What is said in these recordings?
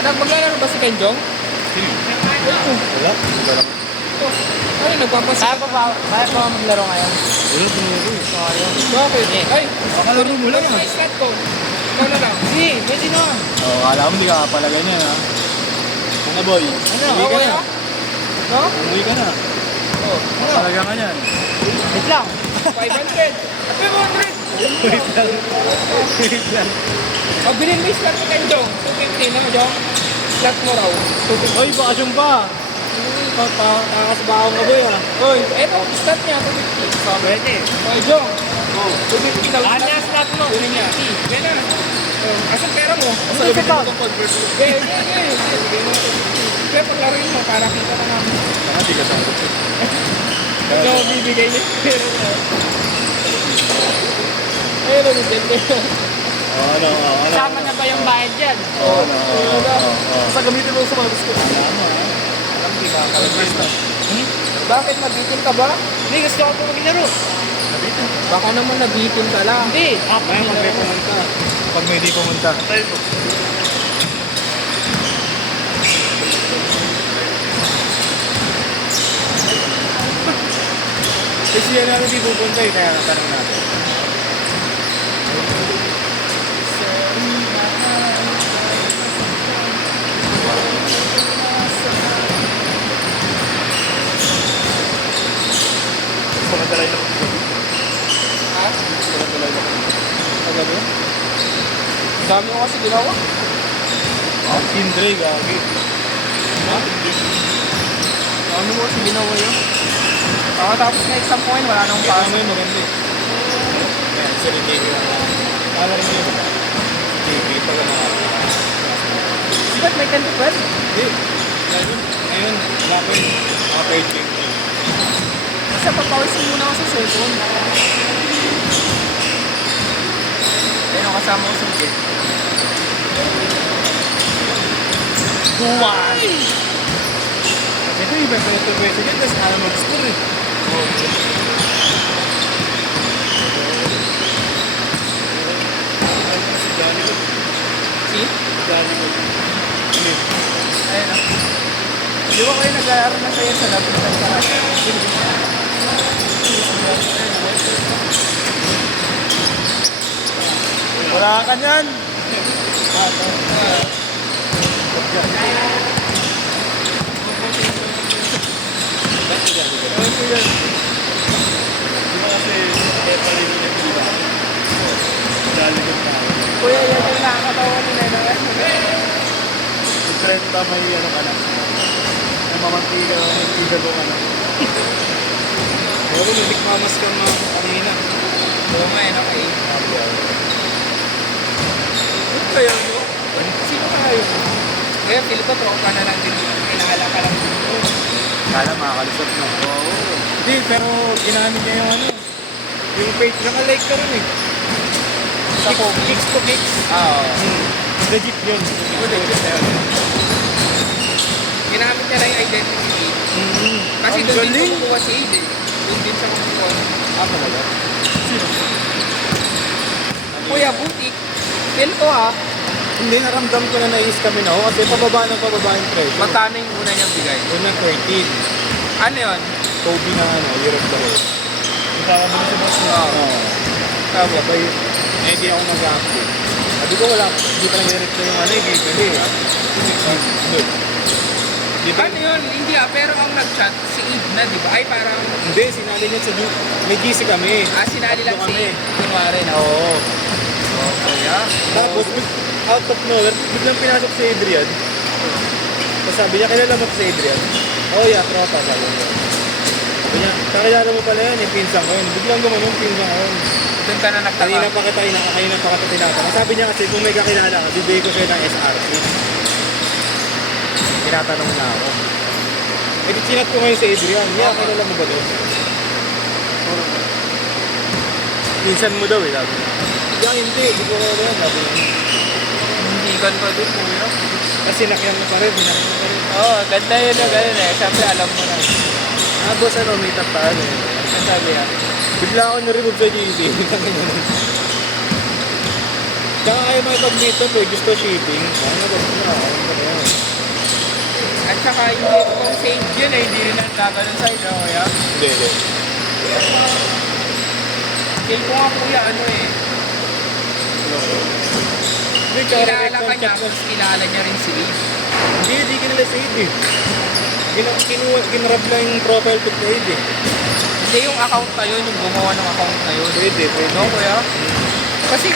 Anak, maglalaro ba si Kenjong? Wala. Wala. Ay, nagpapasaya. Kaya pa maglaro ngayon? Wala, tumuro eh. Bakit? Ay, Kakalaro mo lang sa ah. slot ko. Ikaw na lang. Hindi, pwede na. Oo, kala mo hindi ka kapalagay niyan ha. Ano boy? Ano? Umuwi ka Okay na. na? No? Umuwi ka na. Oh, Kapalaga ka niyan. Wait lang. 500. 500. Wait lang. Wait lang. O, bilhin mo yung slot ni Kenjong. 250 na mo, Jong. Slot mo raw. 250. Oy, bakasyon pa. Kakasbaho nga boy ah. Oy, eto, slot niya, 250. Pwede. Oy, Jong. Oh, 250 daw. Ano yung slot mo? Bilhin niya. Yan na. Oh, asan pera mo? Ano sa tao? Sige. Bigay mo na 250. Kaya paglaruin mo, para kita ka namin. Hindi ka sagot. Ikaw ang bibigay niya. Pero na. Ayun na, bibigay. Ano. Sama na ba yung bayad dyan? Oo. Basta gamitin mo sa mga gusto. Alam mo ah. Alam, di ka kalagay na. Bakit nabitin ka ba? Hindi, gusto ko pa maglaro. Baka naman nabitin ka lang. Hindi. May pag may pumunta. Pag may di pumunta. Kasi yan natin di pupunta eh. Kaya natanong natin. Pagkadalay na Ha? pagkadalay na Kagabi? Dami ko kasi ginawa. Kindre, gagi. Dami ko kasi ginawa yun. Tapos na exam ko ngayon, wala nang Kaya pass. may maganda eh. Ayan, sila JB. Kala rin yun. JB, pag ano. Ba't may 10 to 12? Hindi. Ngayon, wala ko yun. After JB. Basta papawisin muna ako sa cellphone. Ayun ang kasama ko sa gate. Buwan. Ito yung iba pero ito pwede dyan. Tapos alam mag-score eh. Si Johnny ko. Si? Johnny ko. Ayun na. Di ba kayo nag-aaral na sa'yo sa labas ng karate? Wala ka niyan. Kuya, yan yung nakakatawa ni Nena. Trenta may ano ka na. May mamantiga, mantiga doon ka na. Oo, may mamas kang mga kanina. Oo nga, yun ako eh. Ano kaya mo? Sino kaya yun? Kaya feel ko tropa na lang din. Kinahala ka lang. Kala makakalusot na. Oo. Hindi, pero ginamit niya yung ano. Yung page, naka-like ka rin eh. Sa ko. Kicks to kicks. Oo. Legit yun. Ginamit niya lang yung identity. Kasi Ang doon din galing. kumukuha si Aid eh. Doon din siya kumukuha. Talaga? Sino? Kuya, butik. Feel ko ha. Hindi, naramdam ko na nais kami na ako kasi pababa yung presyo. Magkano yung una niyang bigay? Unang 13. Ano yun? Kobe na ano, Europe ba rin. Magkakabili sa boss na. Oo. Tama. Sabay, hindi ako mag-update. Sabi ko wala, hindi pa nag-direct na yung ano, hindi. Di ba? Ano yun? Hindi pero ang nag-chat si Aid na, di ba? Ay, parang, Hindi, sinali niya sa Duke. May GC kami. sinali lang Tatlo si kami. Aid. Kunwari na. Oo. Kuya. Tapos, out of nowhere, biglang pinasok si Adrian. Tapos sabi niya, kilala mo si Adrian? Oh yeah, tropa, sabi niya. Sabi niya, kakilala mo pala yan, yung pinsan ko yun. Biglang gumanong pinsan ko yun. Doon ka na Kanina nagtaka. pa kita tinatanong. Sabi niya kasi, kung may kakilala ka, bibigay ko sa'yo ng SRP. Tinatanong na ako. Eh, di chinat ko ngayon si Adrian. Yeah, kilala mo ba doon? Pinsan mo daw eh, sabi niya. Yeah, hindi ko kilala yan, sabi niya. Hindi ka pa doon, kuya. Kasi nakyan mo pa rin, hinakyan mo pa rin. Oo, ganda yun na gano'n eh. Siyempre alam mo na. Ah, boss, ano, meet up tayo eh. Ano sabi yan? Bigla ako na-remove sa GC. Tsaka kayo makipag-meet up eh, gusto shipping. Ano ba yan? At saka hindi ko save yun eh, hindi rin ang gaganon sa'yo, no, kuya? Hindi. Save ko nga kuya, ano eh. Hindi, tsaka Kilala ka record niya, chat ko. tapos kilala niya rin si Ace. Hindi kinila sa Aid eh. Kinrab lang yung profile pic na Aid eh. Hindi yung account na yun, yung gumawa ng account na yun. Pwede. No, kuya? Kasi,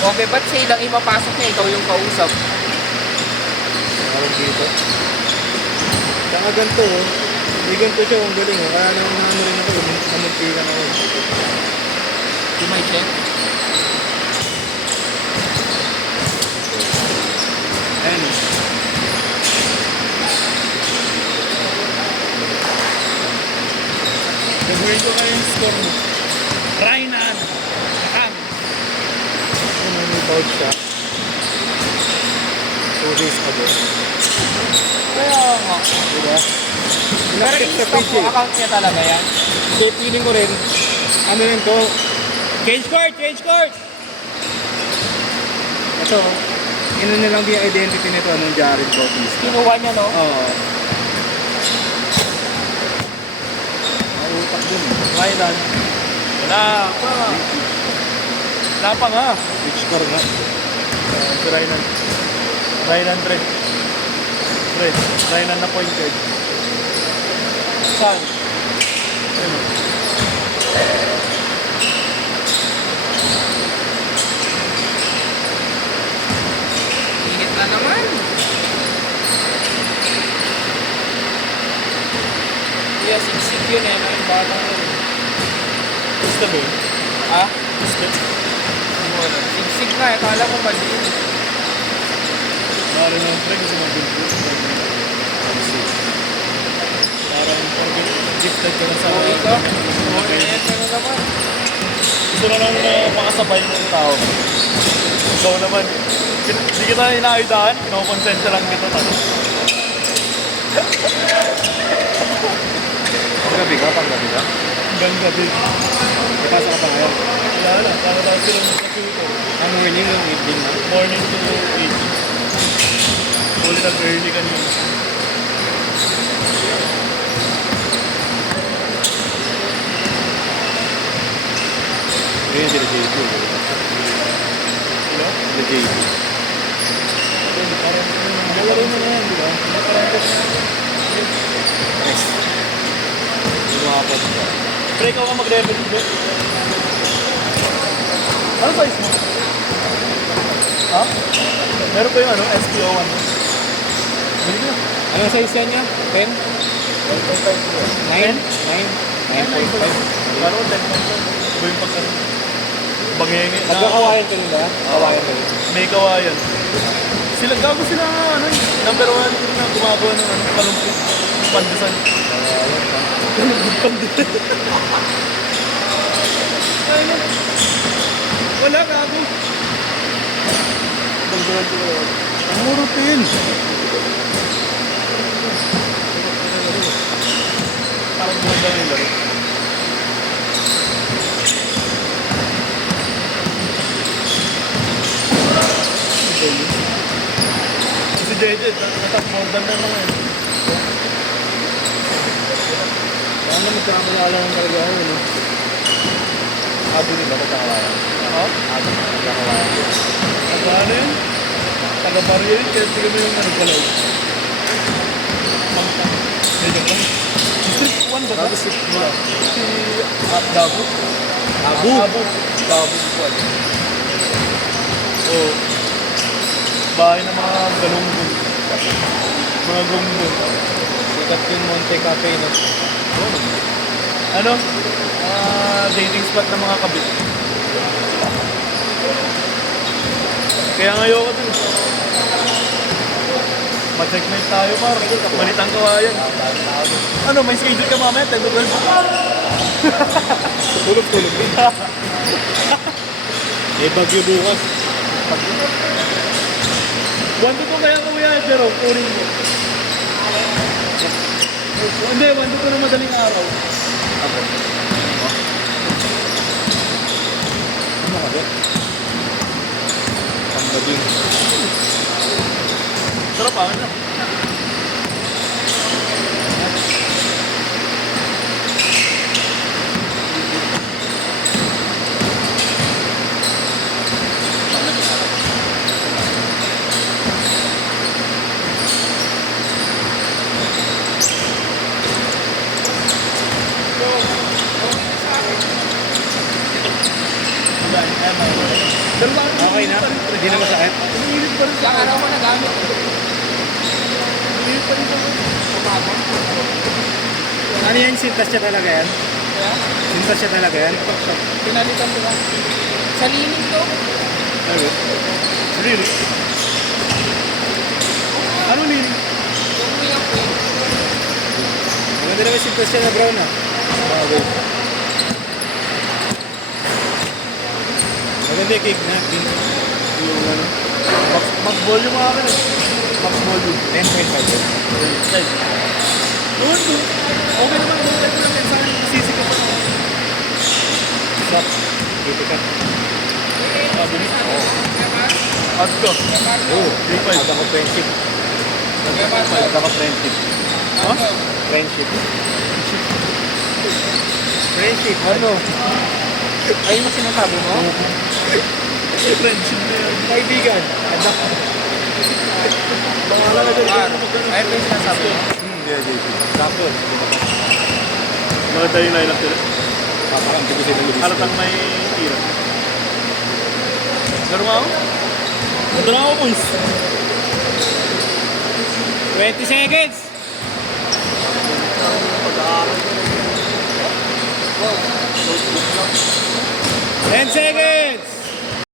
okay, ba't siya lang imapasok niya, ikaw yung kausap? Tawag dito. Tsaka ganito oh. Hindi ganito siya, ang galing oh. Kaya naman ano rin ako, namuntikan ako. You might check. Ayan. Nag-word ko kayo yung score mo. Rainan. Nakam. Ano may bout siya. 2 days ago. Kaya nga. Diba? Pero Inaccept sa i-stop page mo, eh. account niya talaga yan. Kasi feeling ko rin, ano rin to, change court! Ito, ino na lang yung identity nito, anong Jared Bautista. Kinuha niya, no? Oo. Nautak dun eh. Rainan. Wala pa. Wala pa nga. Which score nga? Si Rainan. Rainan 3. Rainan na pointed. Saan? Init na naman. Kuya, siksik yun eh, no? Yung batang yun. Gusto ba yun? Ha? Gusto. Siksik nga eh, kala ko ba din? Parang ng friend gusto mag-build. Parang gifted ko na sa Okay ka? Okay, ano naman? Gusto na lang na makasabay ng tao. Ikaw naman. Hindi kita inaayudahan, kinokonsensya lang kita. Panggabi ka? Ganda din. Ipasa ka pa ngayon. Wala na, para daw sila magkatuto. Ang morning yung evening na. Morning to 8. Ulit ang early kanina. Ngayon sila JP. Diba? Sila JP. Parang Nalaro na yan, di ba? Nice. Lumapad ka. Pre, ikaw ka mag-level bro. Ano size mo? Ha? Meron pa yung ano, SPO1. Bili ko na. Ano size yan niya? 10? 9? 10? 9? 9.5? Parang 10 months lang. Iba yung pagka... Bangenge. Magkakawayan ka nila? Kawayan ka nila? May kawayan. Sila, gago sila ano, number 1 na gumagawa ng ano, kalumpit. Pandesan. Kalumpit pandesan. Ano? Wala gago. Pagdagan ko lang. Ang murutin! Parang gumanda na yung laro. Si JJ, natap more than na mga yun. Saan na magkakamala lang talaga ako, no? Ado nila magkakawayan. Ha? Ado magkakawayan. Ano yun? Taga-barrio yun, kaya sige mo yung ano galaw. Medyo lang. District 1 ba ba? Tapos si Dabu. Abu! Dabu ko ano. Oo. Bahay ng mga galunggong. Mga gonggong. Sikat yung Monte Cafe, no? Ano? Dating spot ng mga kabit. Kaya ngayon ko dun. Ma-checkmate tayo par. Malit ang kawayan. Ano, may schedule ka mamaya? Tayo ba? Tulog-tulog din. Eh, bagyo bukas. 1 to 2 kaya kuya, pero kunin mo. Hindi, 1 to 2 na madaling araw. Ano ka ba? Labing. Sarap pa, ano? Okay na? Hindi na masakit? Ilang araw mo nagamit. Ano yan? Sintas siya talaga yan? Kaya, Sintas siya talaga yan? pinalitan ko lang. Sa lining to. Really? Ano meaning? Yung way up eh. Maganda naman sintas siya na brown ah. Okay. Maganda yung cake na. Pink. Yung ano? Max volume mga akin eh. Max volume. 10.5 yun. Ay. Doon. Okay naman. Doon tayo lang yan. Saan sisi ko pa na. Stop. Dito ka. Sabi niya. Add ko. Oo. 3.5. Add ako friendship. Add ako friendship. Ha? Friendship. Friendship. Ano? Ayun yung sinasabi mo? Friendship na yan. Kaibigan. Add ako. Pangalan na dyan. Ayun ba yung sinasabi mo? Hindi. Tapos. Maganda yung lineup nila. Papakampi ko sila lulis. Halatang may tira. Laro mo ako? Laro ako, boys. 20 seconds! Pag-aaral ko. 10 seconds!